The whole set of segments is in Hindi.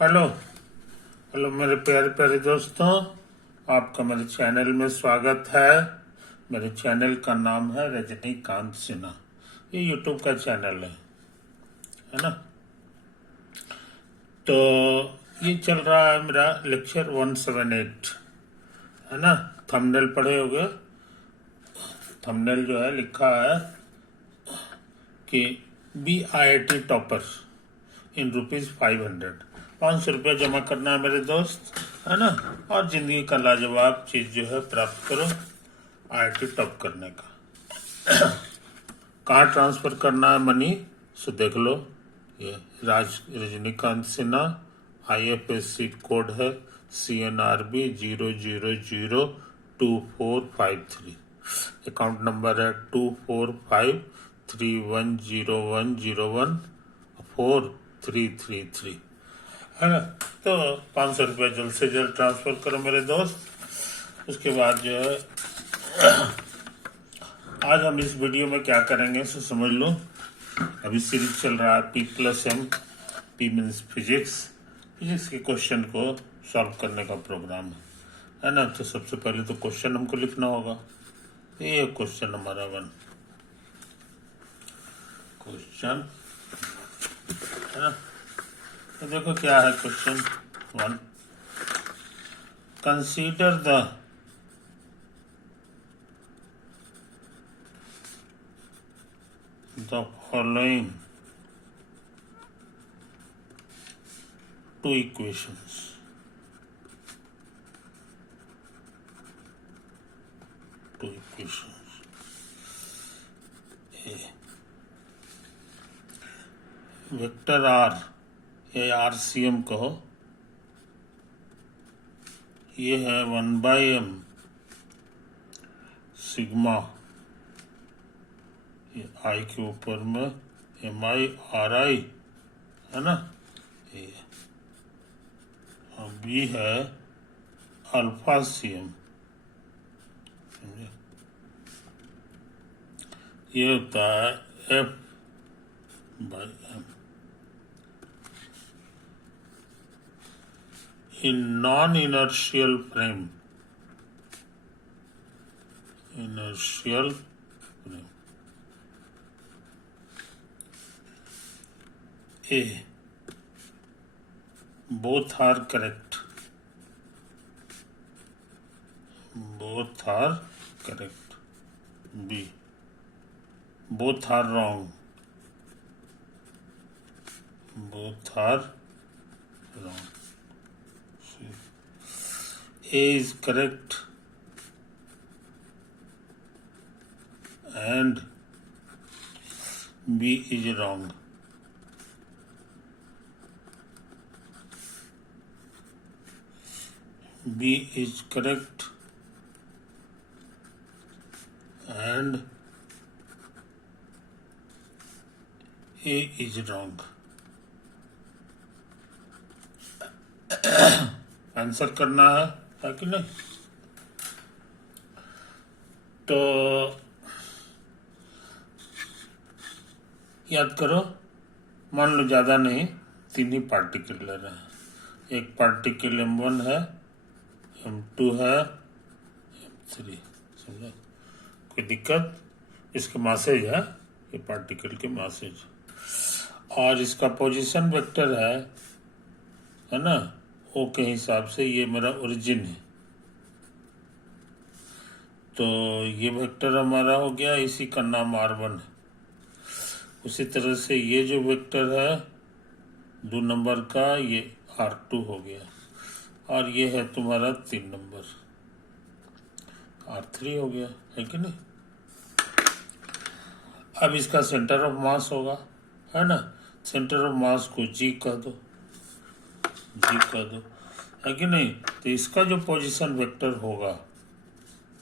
हेलो हेलो मेरे प्यारे प्यारे दोस्तों, आपका मेरे चैनल में स्वागत है। मेरे चैनल का नाम है रजनीकांत सिन्हा। ये यूट्यूब का चैनल है ना। तो ये चल रहा है मेरा लेक्चर 178, है ना। थंबनेल पढ़े होगे। थंबनेल जो है लिखा है कि BIIT टॉपर इन ₹500। 500 जमा करना है मेरे दोस्त, है ना। और जिंदगी का लाजवाब चीज जो है प्राप्त करो, IIT टॉप करने का। कहाँ ट्रांसफर करना है मनी, सो देख लो। ये रजनीकांत सिन्हा, IFSC कोड है CNRB 0002453। अकाउंट नंबर है 24531010143333, है ना। तो 500 जल्द से जल्द ट्रांसफर करो मेरे दोस्त। उसके बाद जो है आज हम इस वीडियो में क्या करेंगे सो समझ लो। अभी सीरीज चल रहा है P+M। P मीन्स फिजिक्स के क्वेश्चन को सॉल्व करने का प्रोग्राम है ना। तो सबसे पहले तो क्वेश्चन हमको लिखना होगा। ये क्वेश्चन हमारा 1 क्वेश्चन, है ना। तो देखो क्या है question 1। Consider the following two equations. A vector R या RCM कहो, ये है 1/m सिग्मा, ये I के ऊपर में MI/RI, है ना। ये B है अल्फा CM, समझे। ये होता है F/m। in non-inertial frame, A, both are correct, B, both are wrong, A is correct and B is wrong. B is correct and A is wrong. Answer करना है कि नहीं। तो याद करो, मान लो ज्यादा नहीं, 3 ही पार्टिकल ले रहे हैं। एक पार्टिकल M1 है, M2 है, M3, समझे। कोई दिक्कत, इसके मासेज ये पार्टिकल के मासेज, और इसका पोजीशन वेक्टर है ना। O के हिसाब से ये मेरा ओरिजिन है। तो ये वेक्टर हमारा हो गया, इसी का नाम R1 है। उसी तरह से ये जो वेक्टर है 2 नंबर का, ये R2 हो गया, और ये है तुम्हारा 3 नंबर, R3 हो गया, है कि नहीं। अब इसका सेंटर ऑफ मास होगा, है ना। सेंटर ऑफ मास को G कह दो, है कि नहीं। तो इसका जो पोजीशन वेक्टर होगा,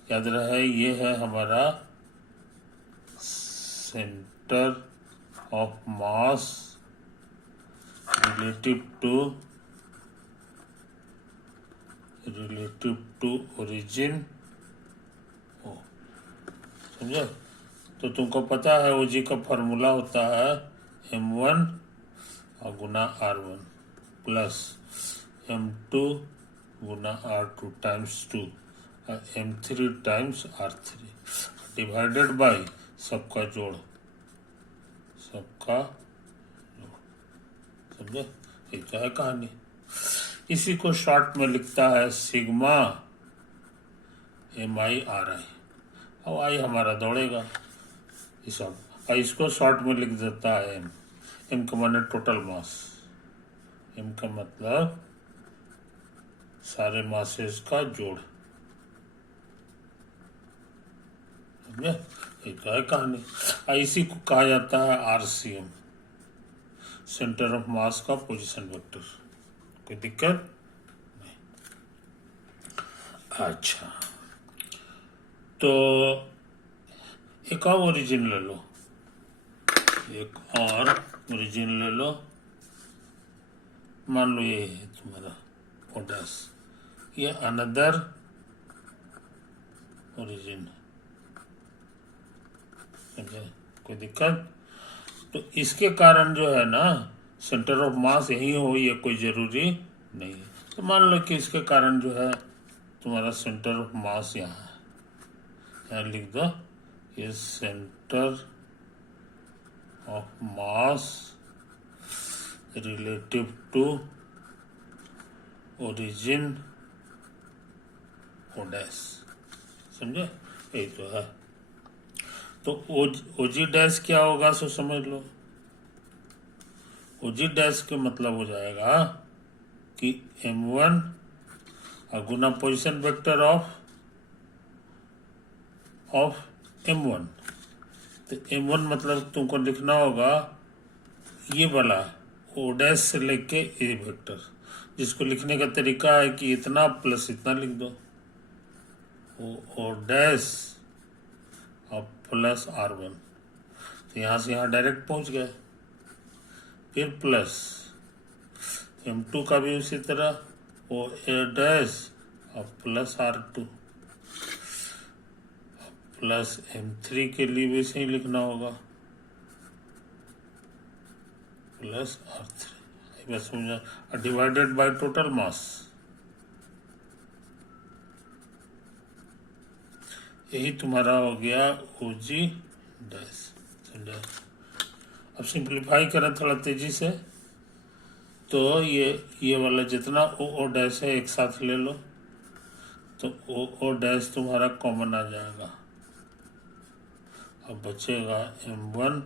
याद रहे, ये है हमारा centre of mass relative to origin, समझो। तो तुमको पता है OG का फॉर्मूला होता है M1 और गुना R1 प्लस M2 गुना R2 टाइम्स 2 और M3 times R3 divided by सबका जोड़, समझे? ये क्या है कहानी। इसी को शॉर्ट में लिखता है सिग्मा MI/RI। अब आई हमारा दौड़ेगा इस सब, और इसको शॉर्ट में लिख देता है M का माने टोटल मास, M का मतलब सारे मासेस का जोड़, समझे? ये क्या है कहानी। इसी को कहा जाता है RCM, सेंटर ऑफ मास का पोजीशन वेक्टर। कोई दिक्कत नहीं। अच्छा, तो एक और ओरिजिन ले लो, मान लो ये है तुम्हारा ओडस, ये अनदर ओरिजिन, समझे? कोई दिक्कत? तो इसके कारण जो है ना सेंटर ऑफ मास यही हो, ये कोई जरूरी नहीं है। तो मान लो कि इसके कारण जो है तुम्हारा सेंटर ऑफ मास यहाँ है, यहाँ लिख दो ये centre of mass relative to origin ओडेस, समझे? यही तो है। तो ओजी डैश क्या होगा सो समझ लो। ओजी डैश के मतलब हो जाएगा कि M1 और गुना पोजीशन वेक्टर ऑफ M1। तो M1 मतलब तुमको लिखना होगा ये वाला ओ डैश से लेके ए वेक्टर, जिसको लिखने का तरीका है कि इतना प्लस इतना लिख दो, ओ डैश और प्लस R1। तो यहाँ से यहाँ डायरेक्ट पहुँच गए। फिर प्लस M2 का भी उसी तरह ओ ए डैश और प्लस R2, प्लस M3 के लिए भी इसे ही लिखना होगा प्लस R3, बस समझा, डिवाइडेड बाय टोटल मास। यही तुम्हारा हो गया ओजी डैश, समझा? अब सिंप्लीफाई करें थोड़ा तेजी से, तो ये वाला जितना ओ डैश है एक साथ ले लो, तो ओ डैश तुम्हारा कॉमन आ जाएगा। अब बचेगा M1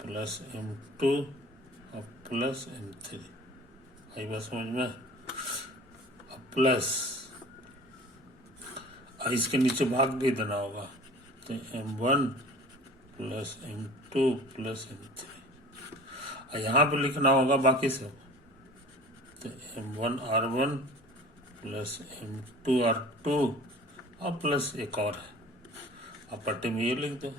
प्लस M2 और प्लस M3, आई बात समझ में? अब प्लस इसके नीचे भाग भी देना होगा, तो M1 plus M2 plus M3, और यहाँ पे लिखना होगा बाकी सब, तो M1 R1 plus M2 R2 और प्लस एक और है, आप पट्टे में ये लिख दो।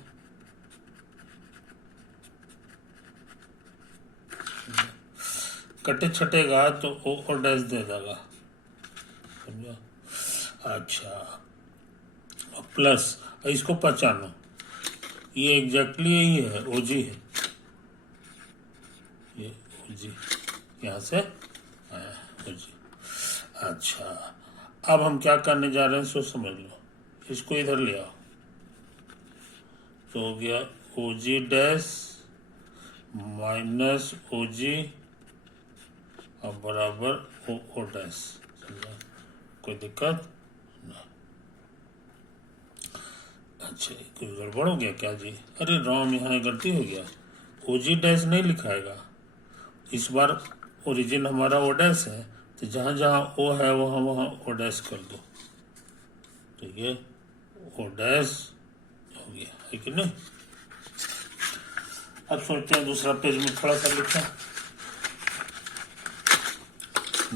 कटे छटेगा तो ओ और डैश दे देगा, समझा? अच्छा, प्लस इसको पहचानो, ये एग्जैक्टली यही है, ओजी है, ये ओजी यहाँ से आया ओजी। अच्छा, अब हम क्या करने जा रहे हैं सो समझ लो, इसको इधर ले आओ, तो हो गया ओजी डैश माइनस ओजी और बराबर ओ डैश, समझा? कोई दिक्कत नहीं। अच्छा, कुछ गड़बड़ हो गया क्या जी? अरे राम, यहाँ गलती हो गया, ओजी डैश नहीं लिखाएगा इस बार, ओरिजिन हमारा ओ डैश है, तो जहाँ जहाँ ओ है वहाँ वहाँ ओ डैश कर दो, तो ये ओ डैश हो गया, है कि नहीं? अब सोचते हैं दूसरा पेज में थोड़ा सा लिखें,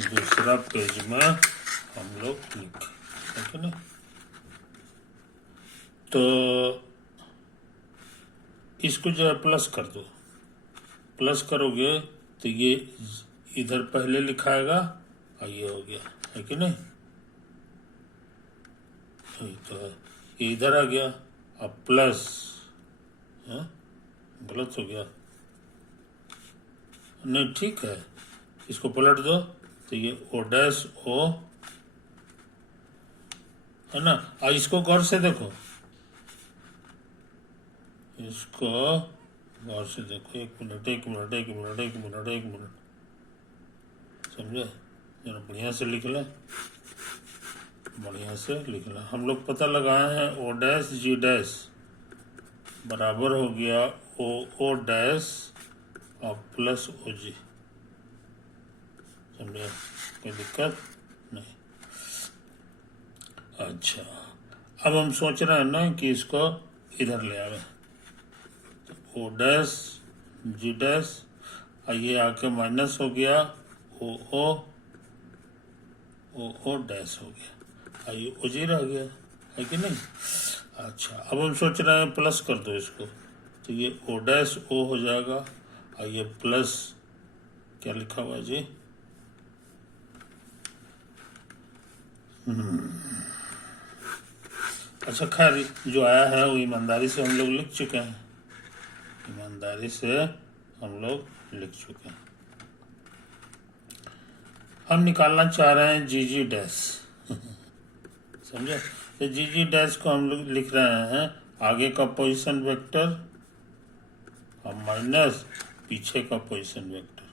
दूसरा पेज में हम लोग लिखें, है कि नहीं? तो इसको जो है प्लस कर दो, प्लस करोगे तो ये इधर पहले लिखाएगा और ये हो गया, है कि नहीं? तो ये इधर आ गया, अब प्लस, गलत हो गया, नहीं ठीक है, इसको पलट दो तो ये ओ डैश ओ है ना। और इसको गौर से देखो, इसको गौर से देखो, 1 minute 1 minute 1 minute 1 minute 1 minute, समझे? जरा बढ़िया से लिख लें, बढ़िया से लिख लें। हम लोग पता लगाए हैं ओ डैश जी डैश बराबर हो गया ओ ओ डैश और प्लस ओ जी, समझे? कोई दिक्कत नहीं। अच्छा, अब हम सोच रहे हैं ना कि इसको इधर ले आवे, तो ओ डैश जी डैश और ये आके माइनस हो गया ओ ओ ओ डैश हो गया और ये ओ जी रह गया, है कि नहीं? अच्छा, अब हम सोच रहे हैं प्लस कर दो इसको, तो ये ओ डैश ओ हो जाएगा और ये प्लस क्या लिखा हुआ है जी? अच्छा खैर, जो आया है वो ईमानदारी से हम लोग लिख चुके हैं, ईमानदारी से हम लोग लिख चुके हैं। हम निकालना चाह रहे हैं जी जी डैश समझे? तो जी जी डैश को हम लोग लिख रहे हैं आगे का पोजीशन वेक्टर और माइनस पीछे का पोजीशन वेक्टर,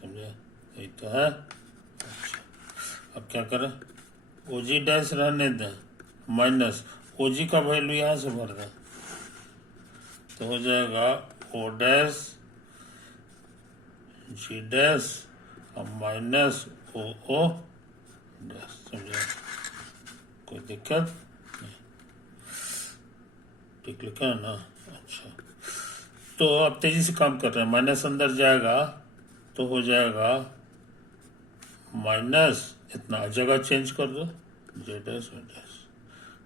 समझे? यही तो है। अच्छा, अब क्या करें? ओ जी डैश रहने दें, माइनस ओ जी का वैल्यू यहाँ से भर दें, तो हो जाएगा ओ डैश जी डैश और माइनस ओ ओ डैश, समझे? कोई दिक्कत नहीं, ठीक लिखा है ना? अच्छा, तो अब तेजी से काम कर रहे हैं, माइनस अंदर जाएगा तो हो जाएगा माइनस इतना, जगह चेंज कर दो जे डैश ओ डैश,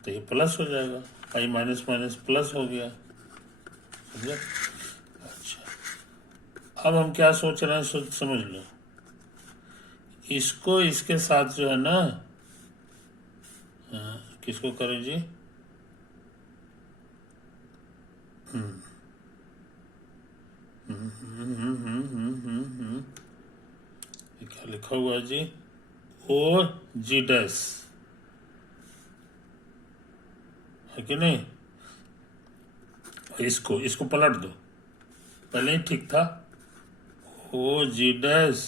तो ये प्लस हो जाएगा और ये माइनस माइनस प्लस हो गया, समझे? अच्छा, अब हम क्या सोच रहे हैं समझ लो, इसको इसके साथ जो है ना, किसको करें जी? ये क्या लिखा हुआ है जी? ओ जी डैश, है कि नहीं? इसको इसको पलट दो, पहले ही ठीक था, ओ जी डैश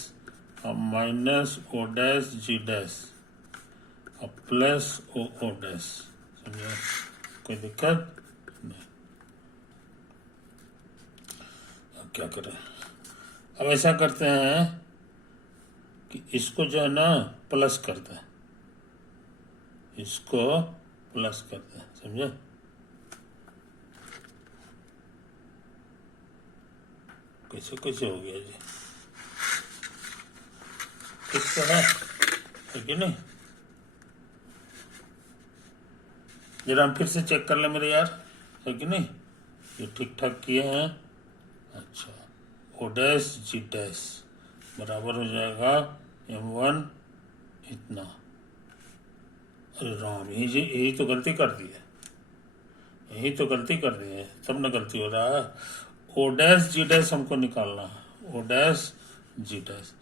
और माइनस ओ डैश जी डैश और प्लस ओ ओ डैश, समझे? कोई दिक्कत नहीं। अब क्या करें? अब ऐसा करते हैं कि इसको जो है ना प्लस करते हैं, इसको प्लस करते हैं, समझे? कैसे कैसे हो गया जी? ठीक तो है कि नहीं? जरा हम फिर से चेक कर लें मेरे यार, है कि नहीं? ये ठीक ठाक किए हैं। अच्छा, ओ डैश जी डैश बराबर हो जाएगा M1 इतना। अरे राम, यही तो गलती कर दी है, यही तो गलती कर दी है, तब ना गलती हो रहा है। ओ डैश जी डैश हमको निकालना है, ओ डैश जी डैश,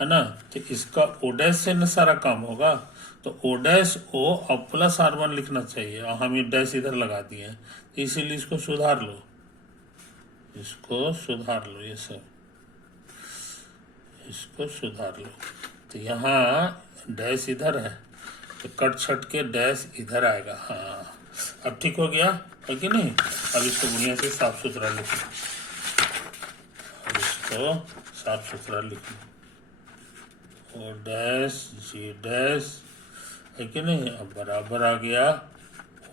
है ना? तो इसका ओ डैश से न सारा काम होगा, तो ओ डैश ओ और प्लस R1 लिखना चाहिए, और हम ये डैश इधर लगा दिए हैं, तो इसीलिए इसको सुधार लो, इसको सुधार लो, ये सब इसको सुधार लो। तो यहाँ डैश इधर है तो कट छट के डैश इधर आएगा। हाँ, अब ठीक हो गया, है कि नहीं? अब इसको बढ़िया से साफ सुथरा लिख लो, अब इसको साफ सुथरा लिख लो, ओ डैश जी डैश, है कि नहीं? अब बराबर आ गया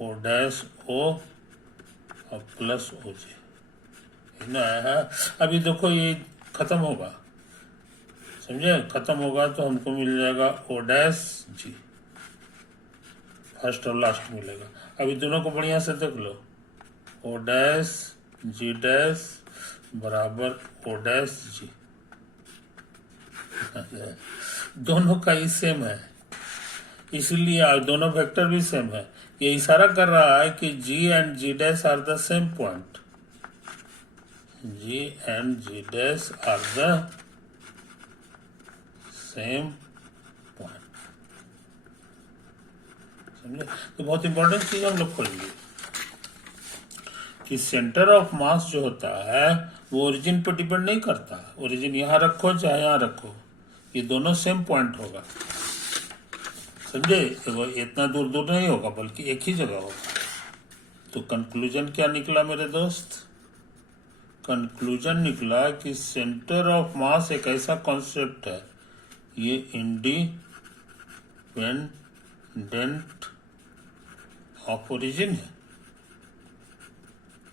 ओ डैश ओ और प्लस ओ जी, है ना? अभी देखो ये खत्म होगा, समझे? खत्म होगा तो हमको मिल जाएगा ओ डैश जी, फर्स्ट और लास्ट मिलेगा। अभी दोनों को बढ़िया से देख लो, ओ डैश जी डैश बराबर ओ डैश जी दोनों का ही सेम है, इसलिए दोनों वेक्टर भी सेम है। ये इशारा कर रहा है कि G and G dash are the same point, G and G dash are the same point. समझे? तो बहुत इंपॉर्टेंट चीज हम लोग खोलेंगे कि सेंटर ऑफ मास जो होता है वो ओरिजिन पर डिपेंड नहीं करता। ओरिजिन यहाँ रखो चाहे यहाँ रखो, ये दोनों सेम पॉइंट होगा। समझे? वो इतना दूर दूर नहीं होगा बल्कि एक ही जगह होगा। तो कंक्लूजन क्या निकला मेरे दोस्त? कंक्लूजन निकला कि सेंटर ऑफ मास एक ऐसा कॉन्सेप्ट है, ये इंडिपेंडेंट ऑफ ओरिजिन है।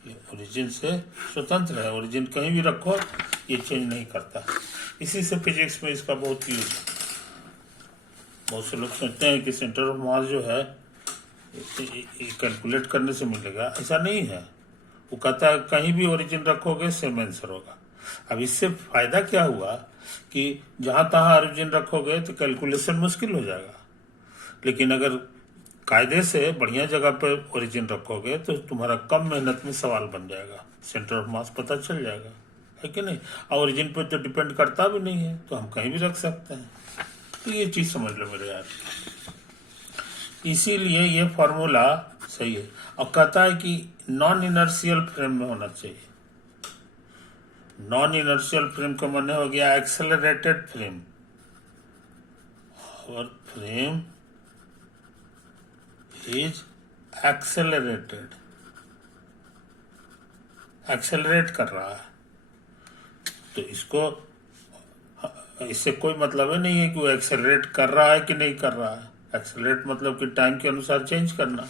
ये ओरिजिन से स्वतंत्र है। ओरिजिन कहीं भी रखो ये चेंज नहीं करता। इसी से फिजिक्स में इसका बहुत यूज है। बहुत से लोग सोचते हैं कि सेंटर ऑफ मास जो है कैलकुलेट करने से मिलेगा, ऐसा नहीं है। वो कहता है कहीं भी ओरिजिन रखोगे सेम आंसर होगा। अब इससे फायदा क्या हुआ कि जहां तहां ओरिजिन रखोगे तो कैलकुलेशन मुश्किल हो जाएगा, लेकिन अगर कायदे से बढ़िया जगह पर ओरिजिन रखोगे तो तुम्हारा कम मेहनत में सवाल बन जाएगा, सेंटर ऑफ मास पता चल जाएगा, है कि नहीं? और ओरिजिन पर तो डिपेंड करता भी नहीं है, तो हम कहीं भी रख सकते हैं। तो ये चीज समझ लो मेरे यार। इसीलिए ये फॉर्मूला सही है। और कहता है कि नॉन इनर्शियल फ्रेम में होना चाहिए। नॉन इनर्शियल फ्रेम का माने हो गया एक्सेलरेटेड फ्रेम, और फ्रेम इज एक्सेलरेटेड, एक्सेलरेट कर रहा है। तो इससे कोई मतलब ही नहीं है कि वो एक्सेलरेट कर रहा है कि नहीं कर रहा है। एक्सेलरेट मतलब कि टाइम के अनुसार चेंज करना।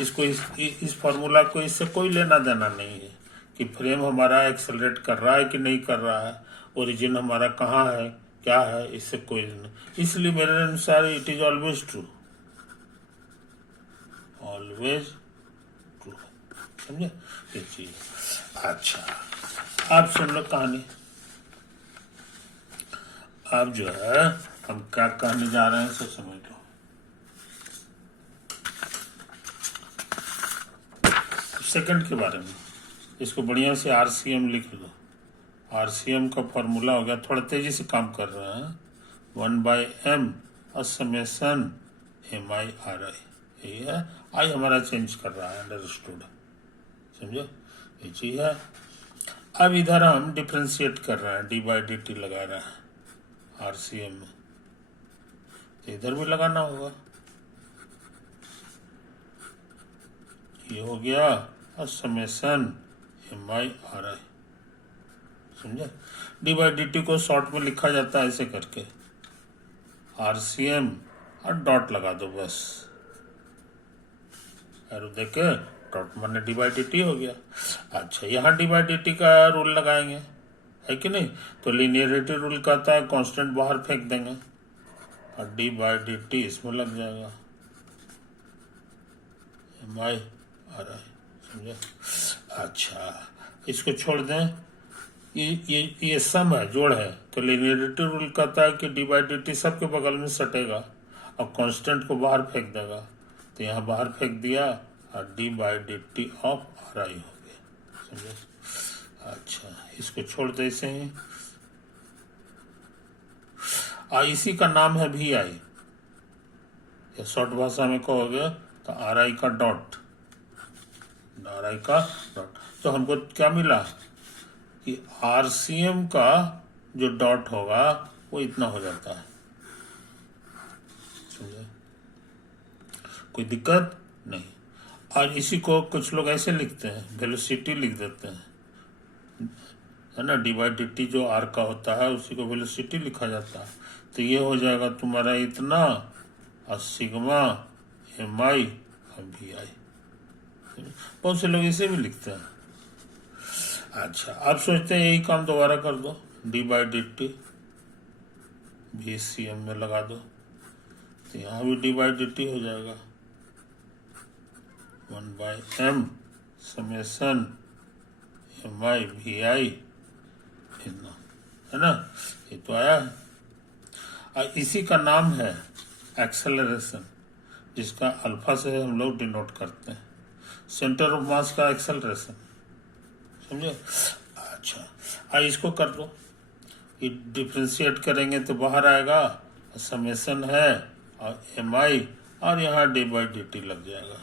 इसको इस फॉर्मूला को इससे कोई लेना देना नहीं है कि फ्रेम हमारा एक्सेलरेट कर रहा है कि नहीं कर रहा है, ओरिजिन हमारा कहाँ है क्या है, इससे कोई नहीं। इसलिए मेरे अनुसार it is always true, always true. समझे ये चीज? अच्छा, आप सुन लो कहानी। अब जो है हम क्या कहने जा रहे हैं सो समझ लो। सेकंड के बारे में इसको बढ़िया से आरसीएम लिख लो। आरसीएम का फॉर्मूला हो गया, थोड़ा तेजी से काम कर रहे हैं, 1/m समेशन MI/RI। यही है, आई हमारा चेंज कर रहा है, अंडरस्टूड। समझे? ये चीज है। अब इधर हम डिफ्रेंशिएट कर रहे हैं, d/dt लगा रहे हैं आरसीएम में, तो इधर भी लगाना होगा। ये हो गया समेशन MI/RI। समझे? d/dt को शॉर्ट में लिखा जाता है ऐसे करके, आरसीएम और डॉट लगा दो बस, एरो देखे डॉट माने d/dt हो गया। अच्छा, यहाँ d/dt का रूल लगाएंगे, है कि नहीं? तो लीनियरिटी रूल कहता है कांस्टेंट बाहर फेंक देंगे और d/dt इसमें लग जाएगा, MI/RI। समझे? अच्छा, इसको छोड़ दें, ये सम है, जोड़ है, तो लीनियरिटी रूल कहता है कि d/dt सबके बगल में सटेगा और कांस्टेंट को बाहर फेंक देगा। तो यहाँ बाहर फेंक दिया और d/dt ऑफ RI हो गया। समझे? अच्छा, इसको छोड़ दे ऐसे ही। इसी का नाम है VI, या शॉर्ट भाषा में कहोगे तो RI का डॉट, RI का डॉट। तो हमको क्या मिला कि आरसीएम का जो डॉट होगा वो इतना हो जाता है। समझे? कोई दिक्कत नहीं। और इसी को कुछ लोग ऐसे लिखते हैं, वेलोसिटी लिख देते हैं, है ना? d/dt जो r का होता है उसी को वेलोसिटी लिखा जाता है। तो ये हो जाएगा तुम्हारा इतना और सिग्मा MI और VI। बहुत से लोग इसे भी लिखते हैं। अच्छा, अब सोचते हैं यही काम दोबारा कर दो, d/dt VCM में लगा दो, तो यहाँ भी d/dt हो जाएगा 1/m समेशन MI/VI, इतना, है ना? ये तो आया है। और इसी का नाम है एक्सेलरेशन, जिसका अल्फा से हम लोग डिनोट करते हैं, सेंटर ऑफ मास का एक्सेलरेशन। समझे? अच्छा इसको कर दो, ये डिफ्रेंशिएट करेंगे तो बाहर आएगा, समेसन है और एम आई, और यहाँ डी बाई डी टी लग जाएगा,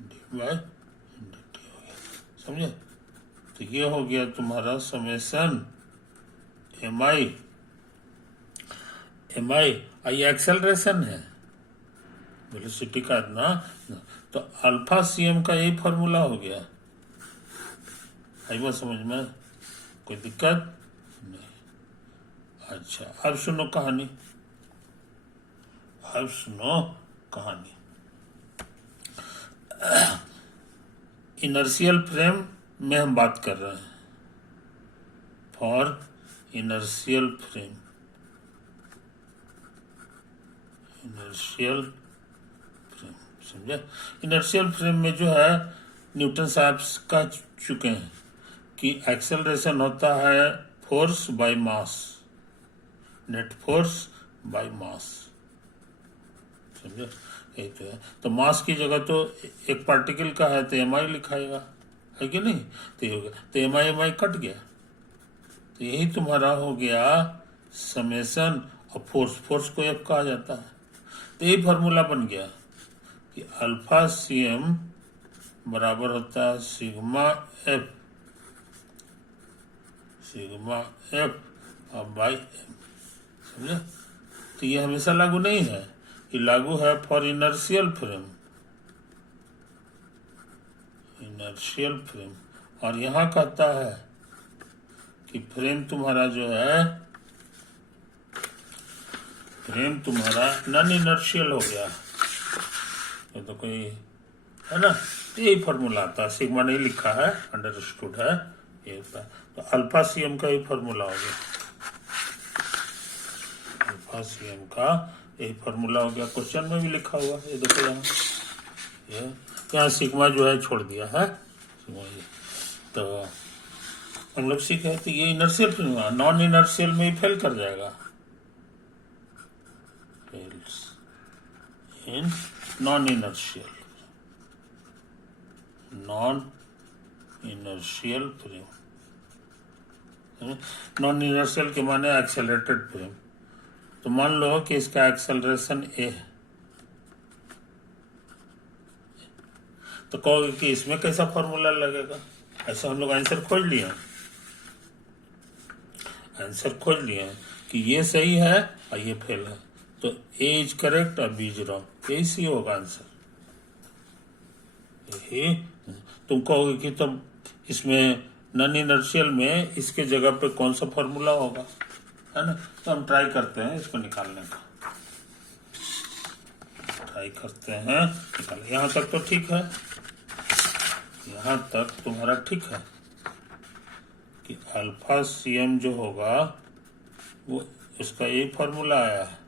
डी बाई डी टी हो गया, समझे। तो ये हो गया तुम्हारा समेसन एम आई, ये एक्सेलरेशन है, वेलोसिटी का इतना, तो अल्फा सी एम का यही फॉर्मूला हो गया। आई बात समझ में, कोई दिक्कत नहीं। अच्छा अब सुनो कहानी, इनर्शियल फ्रेम में हम बात कर रहे हैं, फॉर इनर्शियल फ्रेम, समझे। इनर्शियल फ्रेम में जो है न्यूटन साहब कह चुके हैं कि एक्सेलरेशन होता है force by mass, net force by mass, समझे। यही तो है, तो मास की जगह तो एक पार्टिकल का है तो एम आई लिखाएगा, है कि नहीं, तो ये हो गया, तो एम आई कट गया, तो यही तुम्हारा हो गया समेसन, और फोर्स को एफ कहा जाता है। तो यही फार्मूला बन गया कि अल्फा सी एम बराबर होता है सिग्मा एफ और बाई एम, समझे। तो ये हमेशा लागू नहीं है, ये लागू है फॉर इनर्शियल फ्रेम, और यहाँ कहता है कि फ्रेम तुम्हारा जो है, फ्रेम तुम्हारा नॉन इनर्शियल हो गया, ये तो कोई है ना, यही फॉर्मूला आता है, सिग्मा नहीं लिखा है, अंडरस्टूड है, ये होता है। तो अल्फा सी एम का ही फॉर्मूला हो गया, अल्फा सी एम का यही फॉर्मूला हो गया, क्वेश्चन में भी लिखा हुआ है, ये देखो यहाँ सिग्मा जो है छोड़ दिया है, तो हम लोग सीखे, तो ये इनर्शियल फ्रेम, नॉन इनर्शियल में ही फेल कर जाएगा, in non inertial frame, non inertial के माने एक्सेलरेटेड फ्रेम। तो मान लो कि इसका एक्सेलरेशन ए है, तो कहोगे कि इसमें कैसा फॉर्मूला लगेगा, ऐसा हम लोग आंसर खोज लिए कि ये सही है और ये फेल है, तो ए इज करेक्ट और बी इज रॉन्ग, यही सी होगा आंसर। यही तुम कहोगे कि तब इसमें नॉन इनर्शियल में इसके जगह पे कौन सा फॉर्मूला होगा, है ना। तो हम ट्राई करते हैं इसको निकालने का, यहाँ तक तो ठीक है, यहाँ तक तुम्हारा ठीक है कि अल्फा सी एम जो होगा वो इसका यही फॉर्मूला आया है,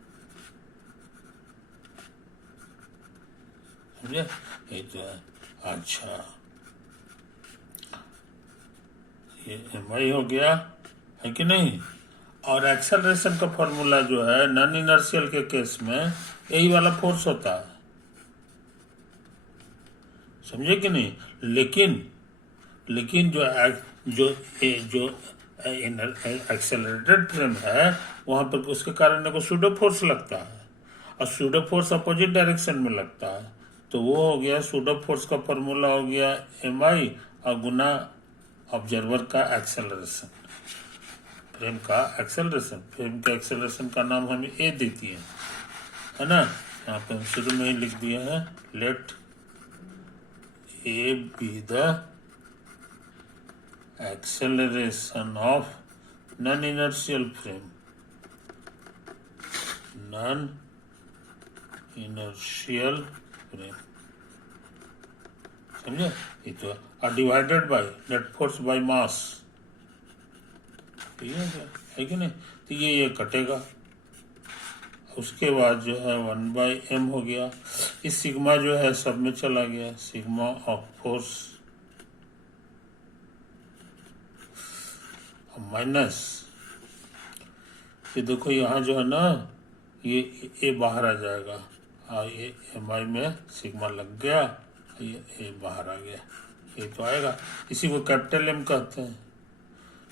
समझे, यही तो है। अच्छा ये एम आई हो गया, है कि नहीं, और एक्सेलरेशन का फॉर्मूला जो है नॉन इनर्शियल के केस में यही वाला फोर्स होता है, समझे कि नहीं। लेकिन जो एक्सेलरेटेड फ्रेम है वहां पर उसके कारण को सूडो फोर्स लगता है, और सूडो फोर्स अपोजिट डायरेक्शन में लगता है, तो वो हो गया सूडो फोर्स का फॉर्मूला हो गया एम आई और गुना ऑब्जर्वर का एक्सेलरेशन, फ्रेम का एक्सेलरेशन, फ्रेम के एक्सेलरेशन का नाम हमें ए देती है ना, यहाँ पे हम शुरू में ही लिख दिए हैं, let a be the acceleration of non inertial frame, समझे, ये तो are divided by net force by mass, ठीक है कि नहीं। तो ये कटेगा, उसके बाद जो है 1/m हो गया, इस सिग्मा जो है सब में चला गया, सिग्मा ऑफ फोर्स माइनस, ये देखो यहाँ जो है ना ये ए बाहर आ जाएगा, और ये एम आई में सिग्मा लग गया, ये ए बाहर आ गया, ये तो आएगा, इसी को कैपिटल एम कहते हैं।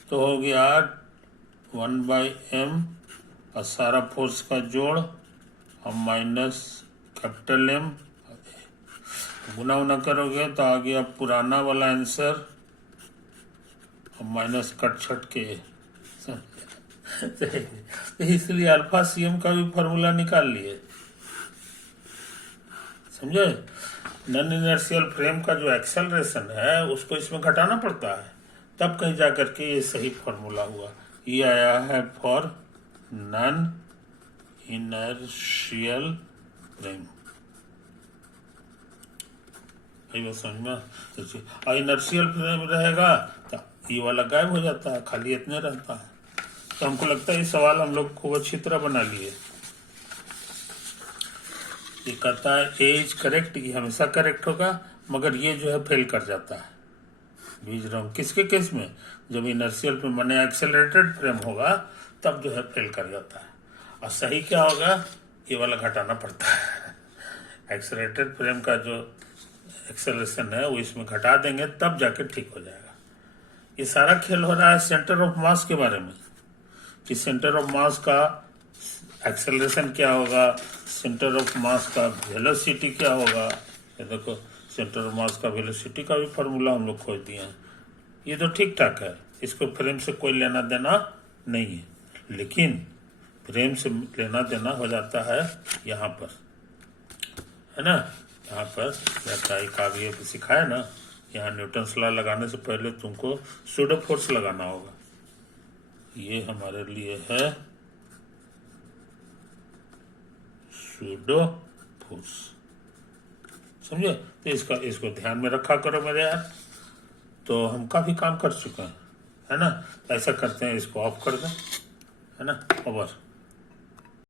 तो हो गया 1/m और सारा फोर्स का जोड़ और माइनस कैपिटल M, गुना उना करोगे तो आ गया पुराना वाला आंसर और माइनस कट छट के। तो इसलिए अल्फा CM का भी फॉर्मूला निकाल लिए, समझे। नॉन इनर्शियल फ्रेम का जो एक्सेलरेशन है उसको इसमें घटाना पड़ता है, तब कहीं जा करके ये सही फॉर्मूला हुआ। ये आया है फॉर नॉन इनर्शियल फ्रेम। समझ में। और इनर्शियल फ्रेम रहेगा तो ये वाला गायब हो जाता है, खाली इतने रहता है। तो हमको लगता है ये सवाल हम लोग खूब अच्छी तरह बना लिए। ये कहता है ए इज करेक्ट, ये हमेशा करेक्ट होगा, मगर ये जो है फेल कर जाता है। बीज रहा हूँ किसके केस में, जब इनर्शियल फ्रेम माने एक्सेलरेटेड फ्रेम होगा तब जो है फेल कर जाता है। और सही क्या होगा, ये वाला घटाना पड़ता है। एक्सेलरेटेड फ्रेम का जो एक्सेलरेशन है वो इसमें घटा देंगे तब जाके ठीक हो जाएगा। ये सारा खेल हो रहा है सेंटर ऑफ मास के बारे में, कि सेंटर ऑफ मास का एक्सेलरेशन क्या होगा, सेंटर ऑफ मास का वेलोसिटी क्या होगा। ये देखो सेंटर ऑफ मास का वेलोसिटी का भी फार्मूला हम लोग खोज दिए हैं। ये तो ठीक ठाक है, इसको फ्रेम से कोई लेना देना नहीं है, लेकिन फ्रेम से लेना देना हो जाता है यहाँ पर, है ना। यहाँ पर जैसा कागज पे सिखाया ना, यहाँ न्यूटन्स लॉ लगाने से पहले तुमको सूडो फोर्स लगाना होगा। ये हमारे लिए है सूडो फोर्स, समझे। तो इसको ध्यान में रखा करो मेरे यार। तो हम काफी काम कर चुके हैं, है ना। ऐसा करते हैं, इसको ऑफ कर दें, है ना। ओवर।